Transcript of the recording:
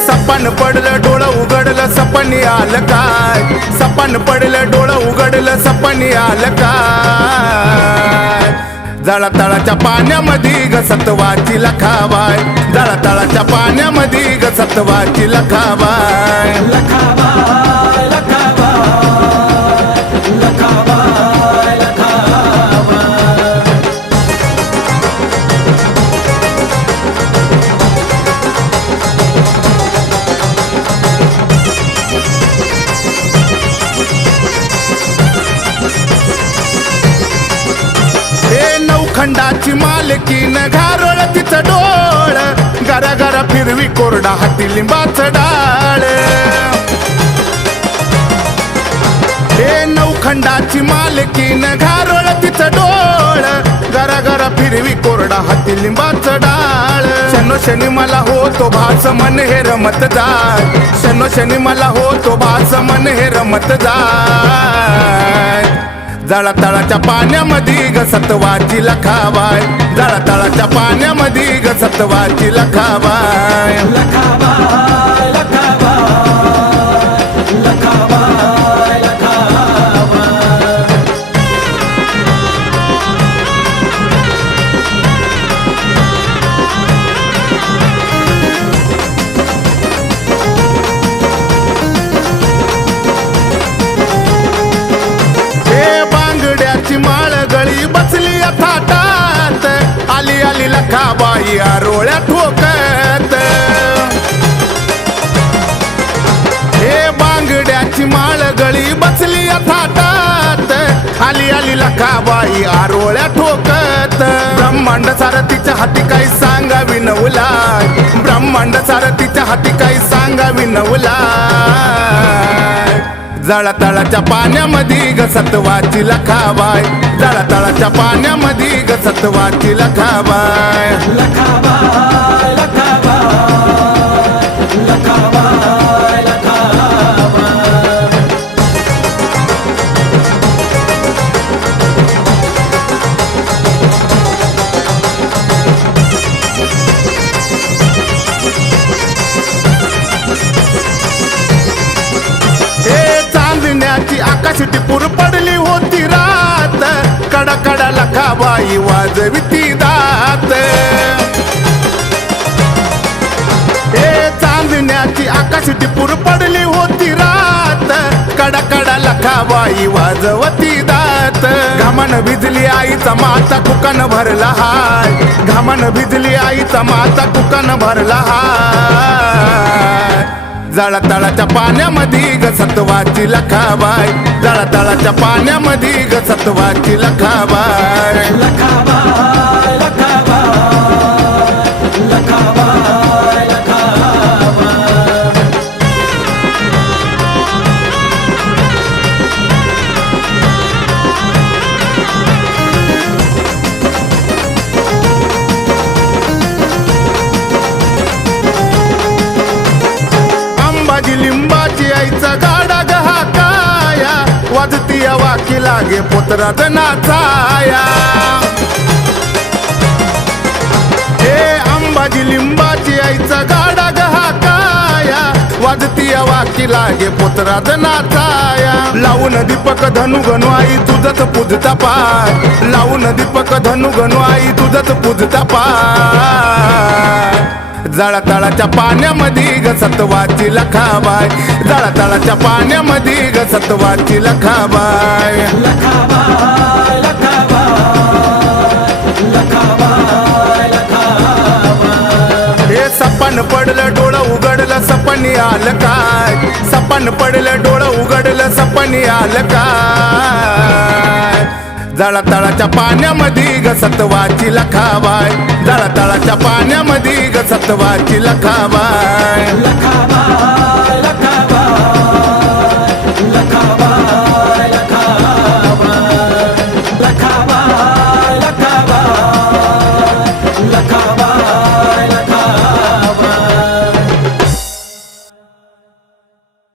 सपन पडलं डोळं उघडलं सपनी आलं काय, सपन पडलं डोळं उघडलं सपनी आलं काय. जळातळाच्या पाण्यामध्ये ग सत्वाची लखाबाय, जळातळाच्या पाण्यामध्ये ग सत्वाची लखाबाय. लखाबाय लखाबाय लखाबाय लखाबाय. खंडाची मालकीन घारोळ तिचं डोळ, घरा घरा फिरवी कोरडा हाती लिंबाचं डाळ. हे नवखंडाची मालकीन घारोळ तिचं डोळ, घरा घरा फिरवी कोरडा हाती लिंबाचं डाळ. शनोशनी मला होतो भास मन हे रमत जाय, शनोशनी मला होतो भास मन हे रमत जाय. जळातळाच्या पाण्यामध्ये ग सत्वाची लखाबाय, जळातळाच्या पाण्यामध्ये ग सत्वाची लखाबाय. लखाबाय लखाबाय लखाबाय लखाबाय. माळ गळी बसली थाटात, आली आली लखाबाई आरोळ्या ठोकत. हे बांगड्याची माळ गळी बसली थाटात, आली आली लखाबाई आरोळ्या ठोकत. ब्रह्मांड सारथीच्या हाती काही सांगावी नवलाय, ब्रह्मांड सारथीच्या हाती काही सांगावी नवलाय. जळातळाच्या पाण्यामध्ये ग सत्वाची लखाबाय, जळातळाच्या पाण्यामध्ये ग सत्वाची लखाबाय. लखाबाय लखाबाय लखाबाय लखाबाय. आकाश टिपूर पडली होती रात, कडा कडा लखाबाई वाजविती दात. हे चांदण्याची आकाश टिपूर पडली होती रात, कडा कडा लखाबाई वाजवती दात. घामान भिजली आईचा माता कुकान भरला हाय, घामान भिजली आईचा माता कुकान भरला हाय. जळातळाच्या पाण्यामध्ये ग सत्वाची लखाबाय, जळातळाच्या पाण्यामध्ये ग सत्वाची लखाबाय. लखाबाय लखाबाय लखाबाय लखाबाय. लिंबाची आईचा गाडा गहा काया, वाजती वाकी लागे पोतरात नाचाया. हे अंबाजी लिंबाची आईचा गाडा गहा काया, वाजती वाकी लागे पोतरात नाचाया. लावून दीपक धनु गणू आई तुझच पूजता पाय, लावून दीपक धनु गणू आई तुझच पूजता पाय. जळातळाच्या पाण्यामध्ये ग सत्वाची लखाबाय, जळातळाच्या पाण्यामध्ये ग सत्वाची लखाबाय. लखाबाय लखाबाय लखाबाय लखाबाय. हे सपन पडलं डोळं उघडलं सपनी आलं काय, सपन पडलं डोळं उघडलं सपनी आलं काय. जळातळाच्या पाण्यामध्ये ग सत्वाची लखाबाय, जळातळाच्या पाण्यामध्ये ग सत्वाची लखाबाय.